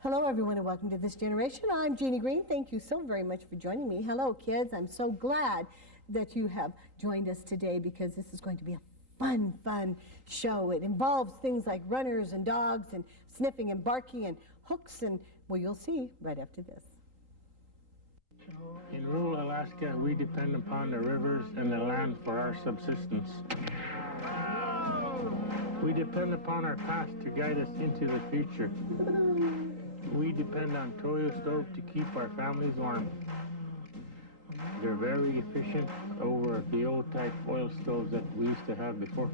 Hello, everyone, and welcome to This Generation. I'm Jeannie Green. Thank you so very much for joining me. Hello, kids. I'm so glad that you have joined us today because this is going to be a fun show. It involves things like runners and dogs and sniffing and barking and hooks and, well, you'll see right after this. In rural Alaska, we depend upon the rivers and the land for our subsistence. We depend upon our past to guide us into the future. We depend on toyo stove to keep our families warm. They're very efficient over the old type oil stoves that we used to have before.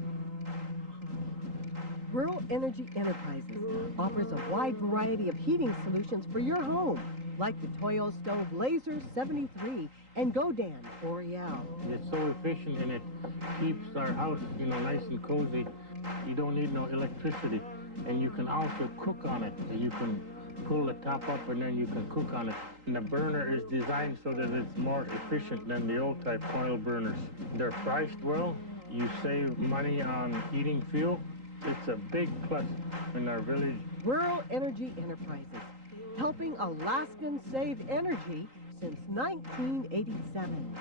Rural Energy Enterprises offers a wide variety of heating solutions for your home, like the Toyo Stove Laser 73 and Godan Oriel. It's so efficient and it keeps our house, nice and cozy. You don't need no electricity, and you can also cook on it. You can pull the top up and then you can cook on it. And the burner is designed so that it's more efficient than the old type oil burners. They're priced well. You save money on heating fuel. It's a big plus in our village. Rural Energy Enterprises, helping Alaskans save energy since 1987.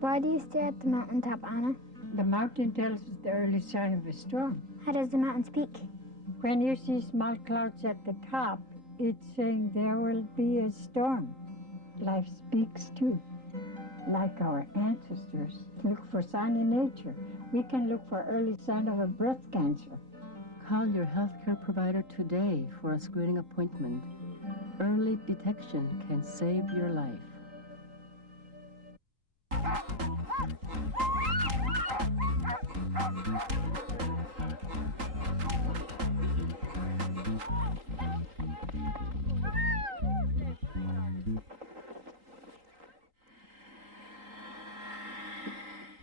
Why do you stare at the mountaintop, Anna? The mountain tells us the early sign of a storm. How does the mountain speak? When you see small clouds at the top, it's saying there will be a storm. Life speaks too. Like our ancestors look for sign in nature, we can look for early sign of a breast cancer. Call your healthcare provider today for a screening appointment. Early detection can save your life.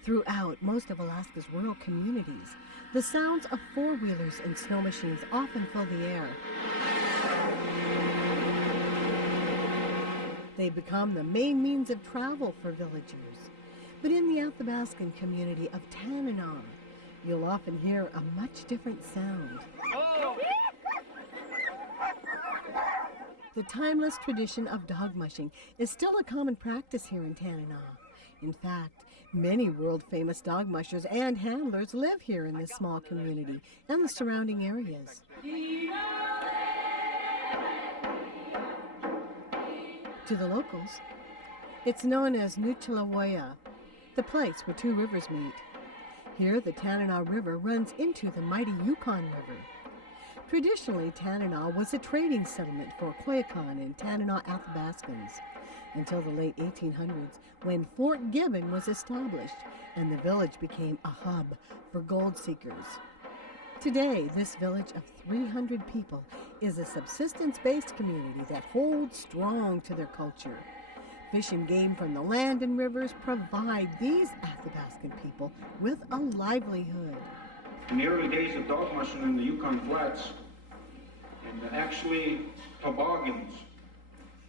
Throughout most of Alaska's rural communities, the sounds of four-wheelers and snow machines often fill the air. They become the main means of travel for villagers. But in the Athabascan community of Tanana, you'll often hear a much different sound. Oh. The timeless tradition of dog mushing is still a common practice here in Tanana. In fact, many world-famous dog mushers and handlers live here in this small community and the surrounding areas. To the locals, it's known as Nuchilawaya, the place where two rivers meet. Here, the Tanana River runs into the mighty Yukon River. Traditionally, Tanana was a trading settlement for Koyukon and Tanana Athabascans until the late 1800s, when Fort Gibbon was established and the village became a hub for gold seekers. Today, this village of 300 people is a subsistence-based community that holds strong to their culture. Fish and game from the land and rivers provide these Athabascan people with a livelihood. In the early days of dog mushing in the Yukon Flats, and actually toboggans,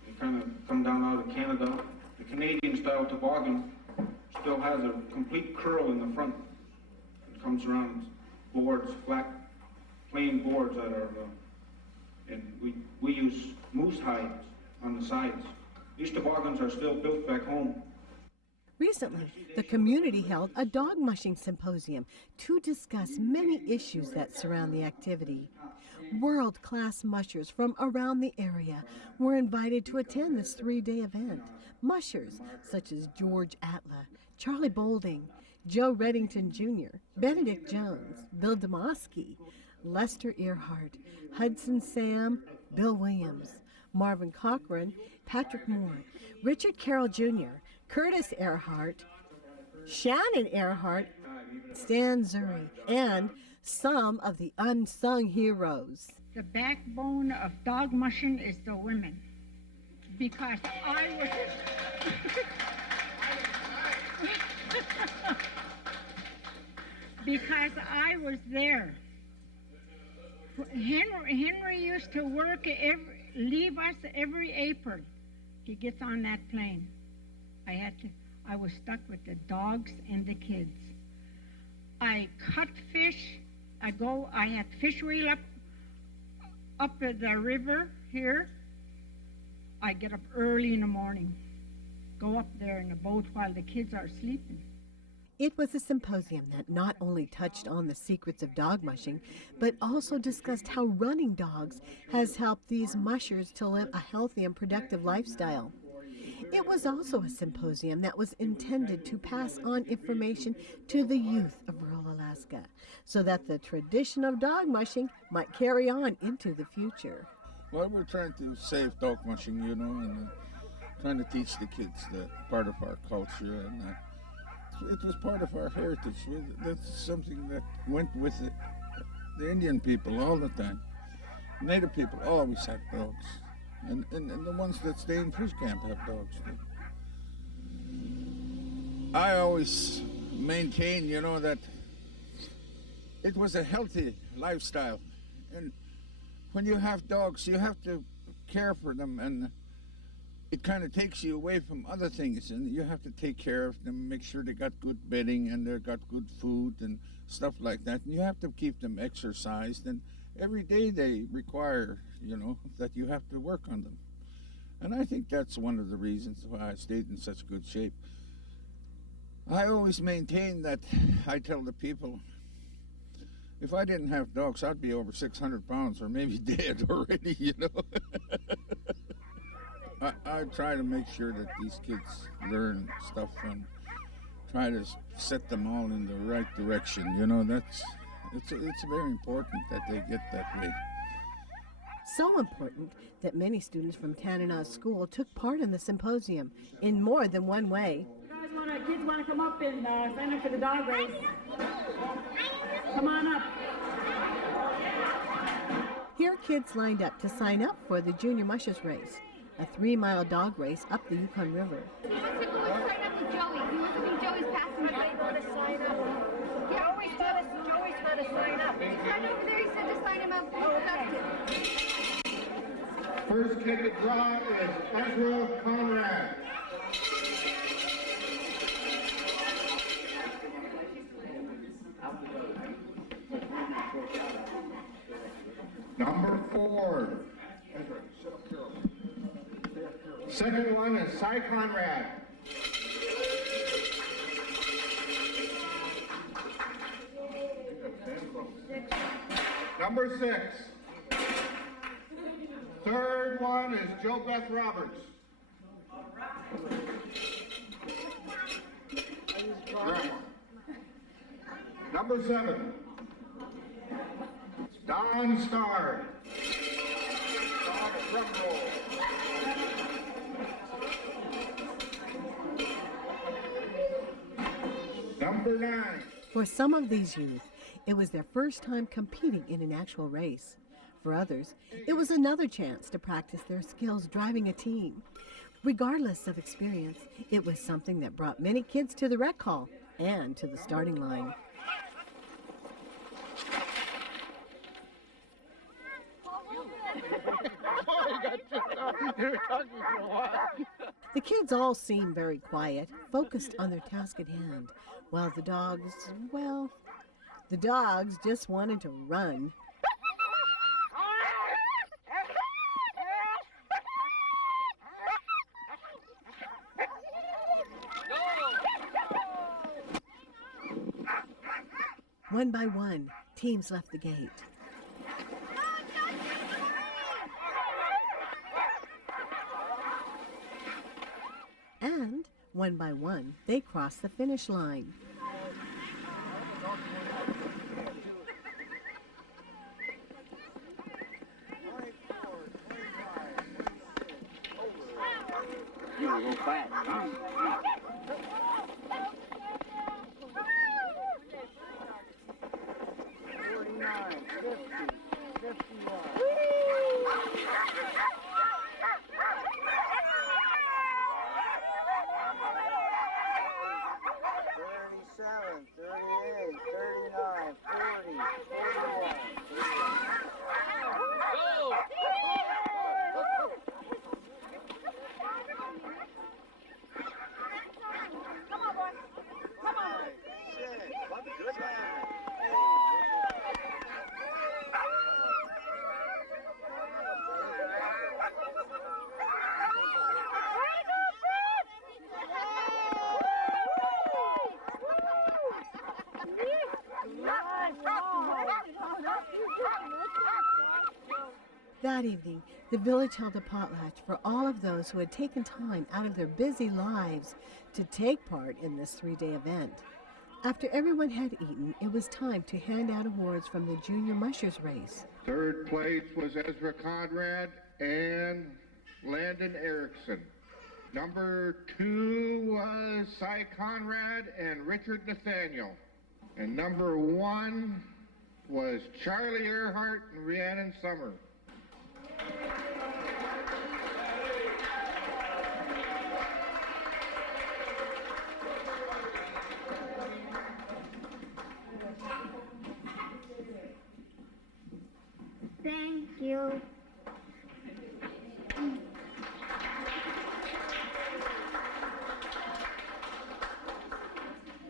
they kind of come down out of Canada. The Canadian-style toboggan still has a complete curl in the front. It comes around boards, flat, plain boards that are, and we use moose hides on the sides. These toboggans are still built back home. Recently, the community held a dog mushing symposium to discuss many issues that surround the activity. World-class mushers from around the area were invited to attend this 3-day event. Mushers such as George Attla, Charlie Boulding, Joe Reddington Jr., Benedict Jones, Bill Demoski, Lester Erhart, Hudson Sam, Bill Williams, Marvin Cochran, Patrick Moore, Richard Carroll Jr., Curtis Erhart, Shannon Erhart, Stan Zuri, and some of the unsung heroes. the backbone of dog mushing is the women. Because I was... because I was there. Henry used to work, leave us every April. He gets on that plane. I was stuck with the dogs and the kids. I cut fish. I had fish wheel up at the river here. I get up early in the morning, go up there in the boat while the kids are sleeping. It was a symposium that not only touched on the secrets of dog mushing, but also discussed how running dogs has helped these mushers to live a healthy and productive lifestyle. It was also a symposium that was intended to pass on information to the youth of rural Alaska, so that the tradition of dog mushing might carry on into the future. Well, we're trying to save dog mushing, you know, and trying to teach the kids that part of our culture, and it was part of our heritage. That's something that went with it. The Indian people all the time. Native people always have dogs. And the ones that stay in fish camp have dogs too. I always maintain, you know, that it was a healthy lifestyle. And when you have dogs, you have to care for them, and it kind of takes you away from other things, and you have to take care of them, make sure they got good bedding and they got good food and stuff like that. And you have to keep them exercised, and every day they require, you know, that you have to work on them. And I think that's one of the reasons why I stayed in such good shape. I always maintain that I tell the people, if I didn't have dogs, I'd be over 600 pounds or maybe dead already, you know. I try to make sure that these kids learn stuff and try to set them all in the right direction. You know, it's very important that they get that way. So important that many students from Tanana School took part in the symposium in more than one way. Kids want to come up and sign up for the dog race? Come on up. Here kids lined up to sign up for the Junior Mushers Race, a 3-mile dog race up the Yukon River. He wants to go and sign up with Joey. He wants to be Joey's passenger. I want to sign up. He always thought Joey's got to sign up. He's right over there. He said to sign him up. Oh, okay. First kid to draw is Ezra Conrad. Number 4. Ezra, sit up, Carroll. Second one is Cy Conrad. Number 6. Third one is Joe Beth Roberts. Number 7. Don Starr. Drum roll. Number 9. For some of these youth, it was their first time competing in an actual race. For others, it was another chance to practice their skills driving a team. Regardless of experience, it was something that brought many kids to the rec hall and to the starting line. The kids all seemed very quiet, focused on their task at hand, while the dogs, well, the dogs just wanted to run. One by one, teams left the gate. And one by one, they crossed the finish line. That evening, the village held a potlatch for all of those who had taken time out of their busy lives to take part in this 3-day event. After everyone had eaten, it was time to hand out awards from the junior mushers race. Third place was Ezra Conrad and Landon Erickson. Number 2 was Cy Conrad and Richard Nathaniel. And number 1 was Charlie Erhart and Rhiannon Summer. Thank you.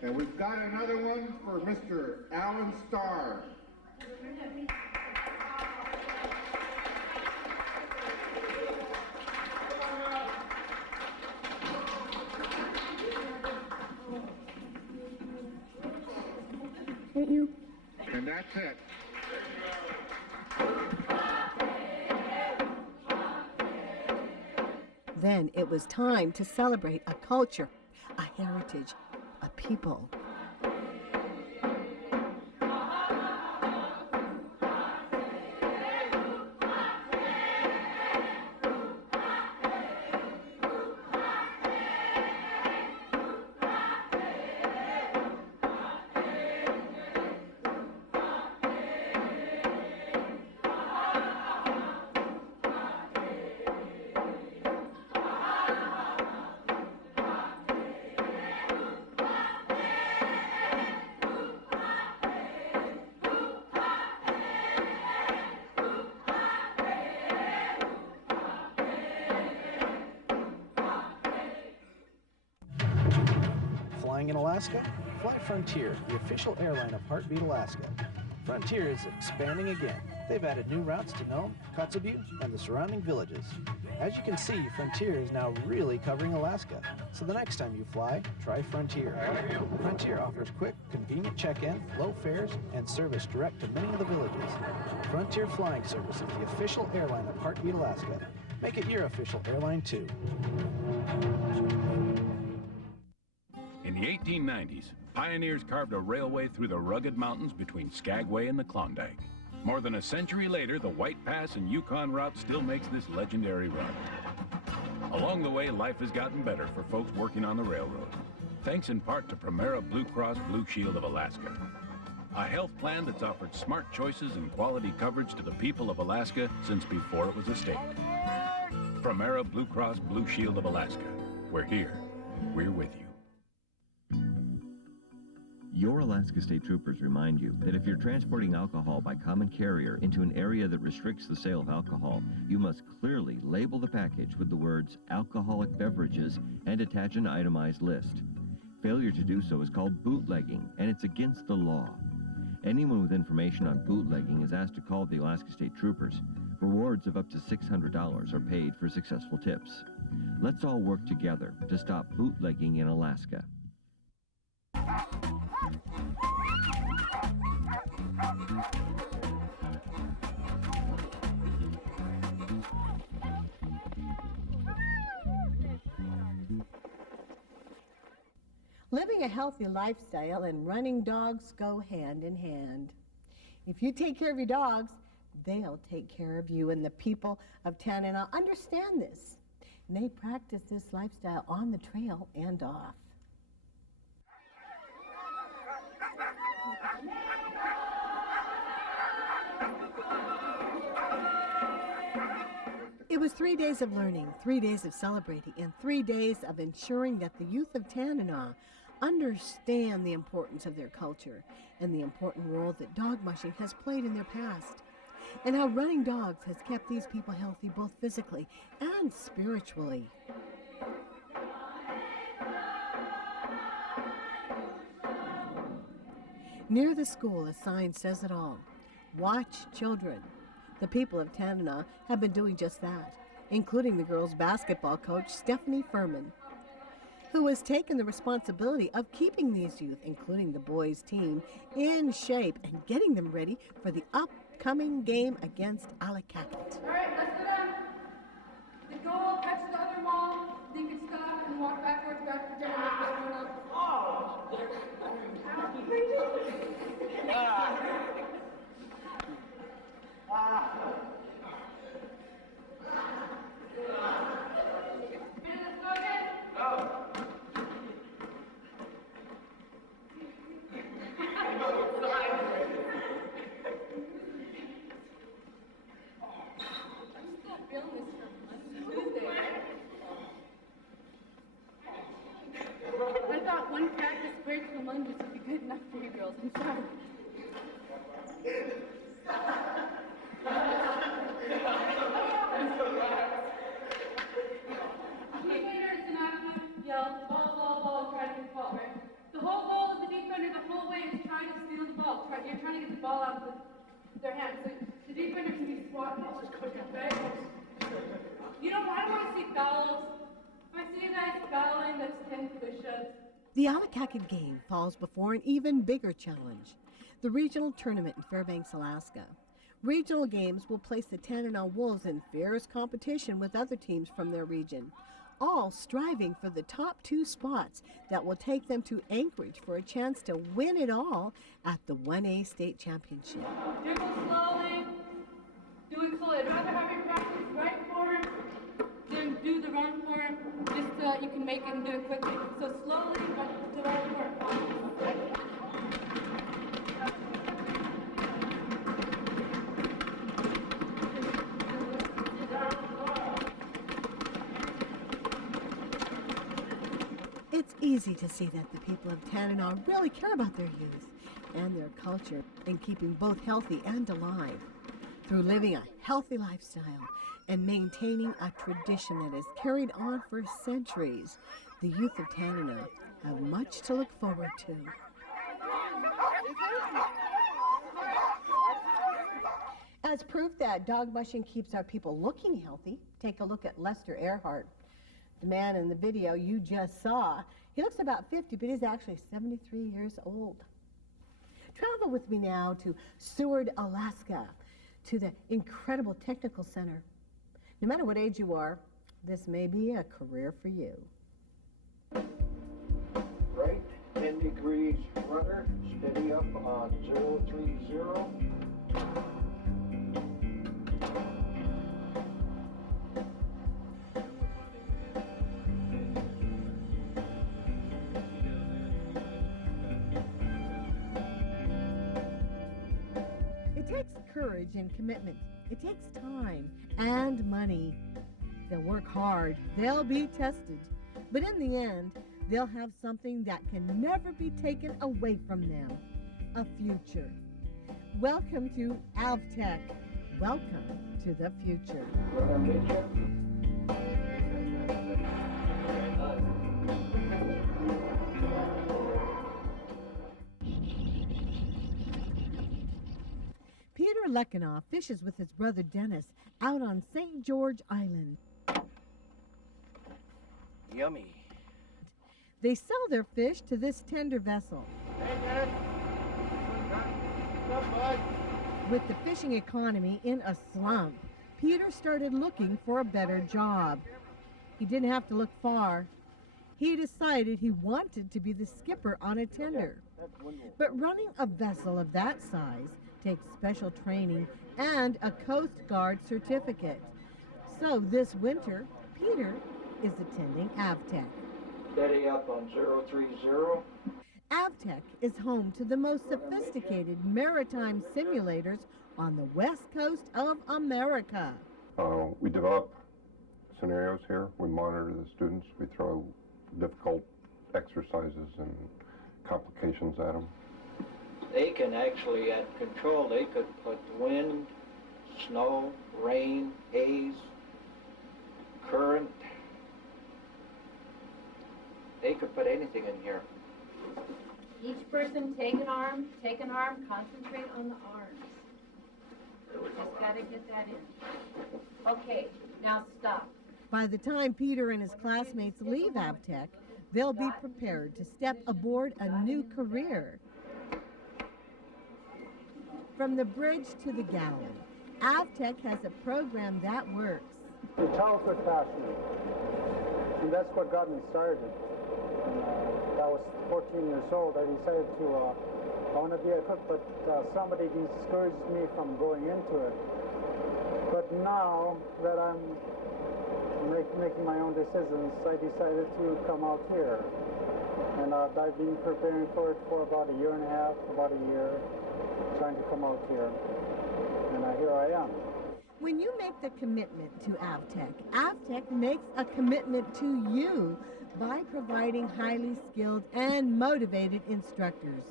And we've got another one for Mr. Alan Starr. Thank you. And that's it. Then it was time to celebrate a culture, a heritage, a people. In Alaska? Fly Frontier, the official airline of Heartbeat Alaska. Frontier is expanding again. They've added new routes to Nome, Kotzebue, and the surrounding villages. As you can see, Frontier is now really covering Alaska. So the next time you fly, try Frontier. Frontier offers quick, convenient check-in, low fares, and service direct to many of the villages. Frontier Flying Service is the official airline of Heartbeat Alaska. Make it your official airline too. In the 1890s, pioneers carved a railway through the rugged mountains between Skagway and the Klondike. More than a century later, the White Pass and Yukon route still makes this legendary run. Along the way, life has gotten better for folks working on the railroad, thanks in part to Primera Blue Cross Blue Shield of Alaska, a health plan that's offered smart choices and quality coverage to the people of Alaska since before it was a state. Primera Blue Cross Blue Shield of Alaska. We're here. We're with you. Your Alaska State Troopers remind you that if you're transporting alcohol by common carrier into an area that restricts the sale of alcohol, you must clearly label the package with the words alcoholic beverages and attach an itemized list. Failure to do so is called bootlegging, and it's against the law. Anyone with information on bootlegging is asked to call the Alaska State Troopers. Rewards of up to $600 are paid for successful tips. Let's all work together to stop bootlegging in Alaska. Living a healthy lifestyle and running dogs go hand in hand. If you take care of your dogs, they'll take care of you, and the people of Tanana understand this. And they practice this lifestyle on the trail and off. It was 3 days of learning, 3 days of celebrating, and 3 days of ensuring that the youth of Tanana understand the importance of their culture and the important role that dog mushing has played in their past, and how running dogs has kept these people healthy both physically and spiritually. Near the school, a sign says it all. Watch children. The people of Tanana have been doing just that, including the girls' basketball coach, Stephanie Furman, who has taken the responsibility of keeping these youth, including the boys' team, in shape and getting them ready for the upcoming game against Allakaket. All right, let's go down. The goal, touch the other wall, then you can stop and walk backwards back to dinner. I thought one practice vertical lunges would be good enough for you girls. I'm sorry. Defenders and active yell, ball, ball, ball, try to get the ball, right? The whole goal of the defender the whole way is trying to steal the ball. You're trying to get the ball out of their hands. So the defender can be squatting. Right? You know, I don't want to see fouls. If I see you guys fouling, that's 10 push-ups. The Allakaket game falls before an even bigger challenge, the regional tournament in Fairbanks, Alaska. Regional games will place the Tanana Wolves in fierce competition with other teams from their region, all striving for the top 2 spots that will take them to Anchorage for a chance to win it all at the 1A State Championship. Dribble slowly, do it slowly. I'd rather have your practice right forward than do the run forward, just so that you can make it and do it quickly. So slowly, but the right forward. It's easy to see that the people of Tanana really care about their youth and their culture in keeping both healthy and alive. Through living a healthy lifestyle and maintaining a tradition that is carried on for centuries, the youth of Tanana have much to look forward to. As proof that dog mushing keeps our people looking healthy, take a look at Lester Erhart. The man in the video you just saw, he looks about 50, but he's actually 73 years old. Travel with me now to Seward, Alaska, to the incredible technical center. No matter what age you are, this may be a career for you. Right, 10 degrees rudder, steady up on 030. It takes courage and commitment. It takes time and money. They'll work hard. They'll be tested. But in the end, they'll have something that can never be taken away from them, a future. Welcome to AVTEC. Welcome to the future. Peter Lekenoff fishes with his brother Dennis out on St. George Island. Yummy. They sell their fish to this tender vessel. With the fishing economy in a slump, Peter started looking for a better job. He didn't have to look far. He decided he wanted to be the skipper on a tender. But running a vessel of that size takes special training and a Coast Guard certificate. So this winter, Peter is attending AVTEC. Steady up on 030. AVTEC is home to the most sophisticated maritime simulators on the west coast of America. We develop scenarios here. We monitor the students. We throw difficult exercises and complications at them. They can actually, at control, they could put wind, snow, rain, haze, current. They could put anything in here. Each person take an arm, concentrate on the arms. Just gotta get that in. Okay, now stop. By the time Peter and his classmates leave AVTEC, they'll be prepared to step aboard a new career. From the bridge to the gallon, AVTEC has a program that works. The childhood passion, and that's what got me started. And, I was 14 years old. I decided to, I want to be a cook, but somebody discouraged me from going into it. But now that I'm making my own decisions, I decided to come out here. And I've been preparing for it for about a year and a half, about a year, trying to come out here. And here I am. When you make the commitment to AVTEC, AVTEC makes a commitment to you by providing highly skilled and motivated instructors,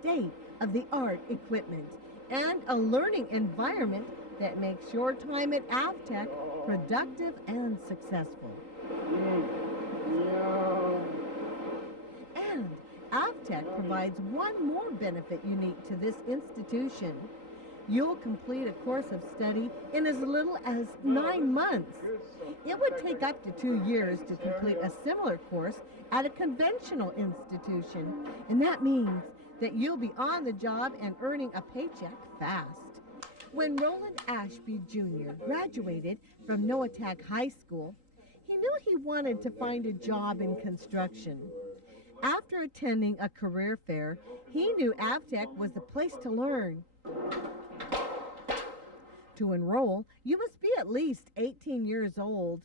state-of-the-art equipment, and a learning environment that makes your time at AVTEC productive and successful. And AVTEC provides one more benefit unique to this institution. You'll complete a course of study in as little as 9 months. It would take up to 2 years to complete a similar course at a conventional institution, and that means that you'll be on the job and earning a paycheck fast. When Roland Ashby Jr. graduated from Noatak High School, he knew he wanted to find a job in construction. After attending a career fair, he knew AVTEC was the place to learn. To enroll, you must be at least 18 years old,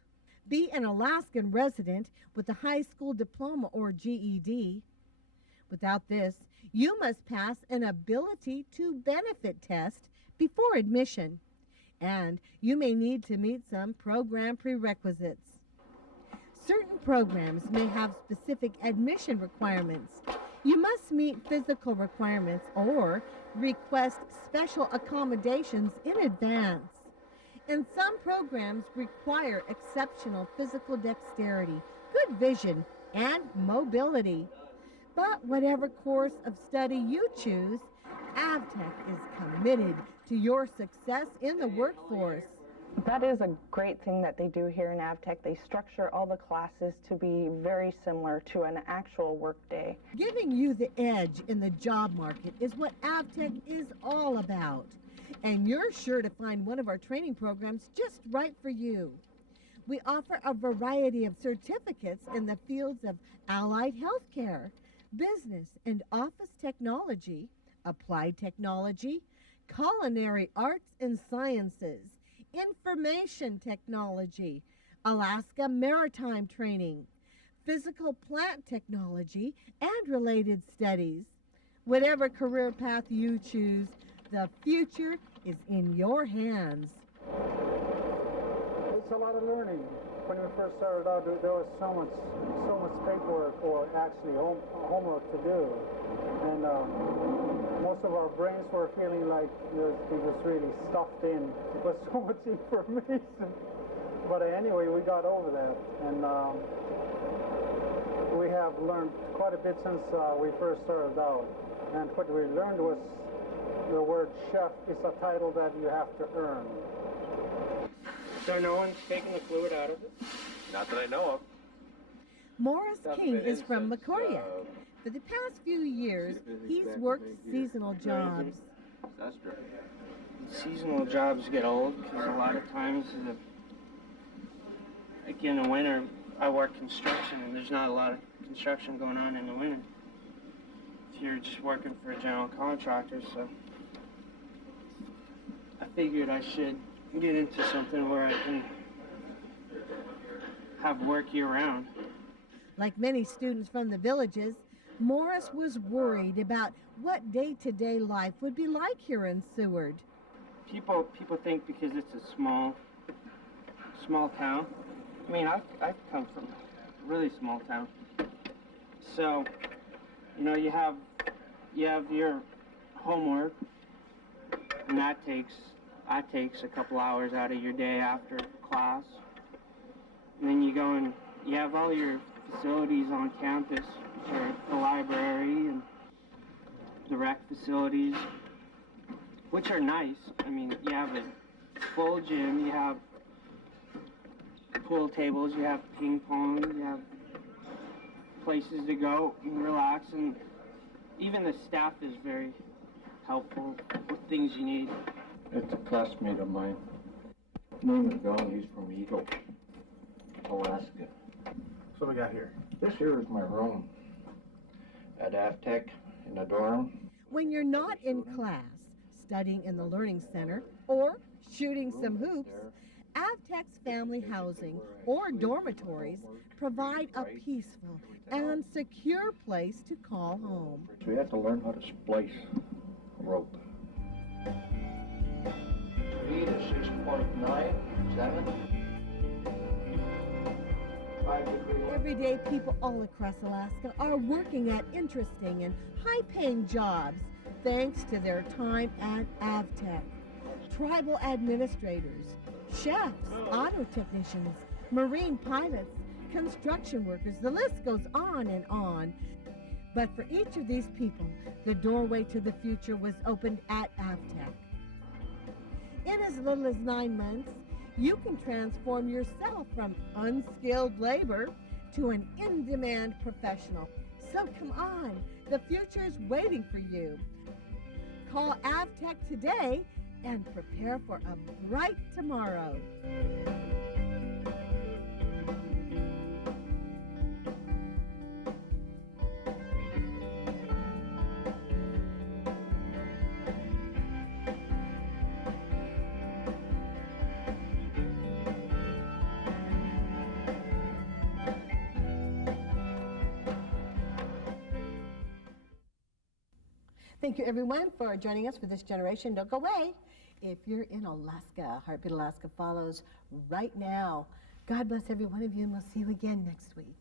be an Alaskan resident with a high school diploma or GED. Without this, you must pass an ability to benefit test before admission, and you may need to meet some program prerequisites. Certain programs may have specific admission requirements. You must meet physical requirements or request special accommodations in advance. And some programs require exceptional physical dexterity, good vision, and mobility. But whatever course of study you choose, AVTEC is committed to your success in the workforce. That is a great thing that they do here in AVTEC. They structure all the classes to be very similar to an actual work day. Giving you the edge in the job market is what AVTEC is all about. And you're sure to find one of our training programs just right for you. We offer a variety of certificates in the fields of allied healthcare, business and office technology, applied technology, culinary arts and sciences, information technology, Alaska maritime training, physical plant technology, and related studies. Whatever career path you choose, the future is in your hands. It's a lot of learning. When we first started out, there was so much paperwork or actually homework to do. And most of our brains were feeling like they just really stuffed in. It was so much information. But anyway, we got over that. And we have learned quite a bit since we first started out. And what we learned was the word chef is a title that you have to earn. So no one's taking the fluid out of it? Not that I know of. Morris King is from Mecoria. For the past few years, he's worked seasonal jobs. That's true. Seasonal jobs get old because a lot of times, like in the winter, I work construction and there's not a lot of construction going on in the winter. If you're just working for a general contractor, so I figured I should get into something where I can have work year-round. Like many students from the villages, Morris was worried about what day-to-day life would be like here in Seward. People think because it's a small town. I mean, I've come from a really small town. So, you know, you have your homework, and that takes a couple hours out of your day after class. And then you go and you have all your facilities on campus, which are the library and the rec facilities, which are nice. I mean, you have a full gym, you have pool tables, you have ping pong, you have places to go and relax, and even the staff is very helpful? What things you need? It's a classmate of mine. Name is Gone. He's from Eagle, Alaska. So we got here. This here is my room at AVTEC in a dorm. When you're not in class, studying in the Learning Center, or shooting some hoops, AVTEC's family housing or dormitories provide a peaceful and secure place to call home. We had to learn how to splice rope. Speed is 6.97. 5 degrees. Everyday people all across Alaska are working at interesting and high-paying jobs thanks to their time at AVTEC. Tribal administrators, chefs, auto technicians, marine pilots, construction workers, the list goes on and on. But for each of these people, the doorway to the future was opened at AVTEC. In as little as 9 months, you can transform yourself from unskilled labor to an in-demand professional. So come on, the future is waiting for you. Call AVTEC today and prepare for a bright tomorrow. Thank you, everyone, for joining us for this generation. Don't go away. If you're in Alaska, Heartbeat Alaska follows right now. God bless every one of you, and we'll see you again next week.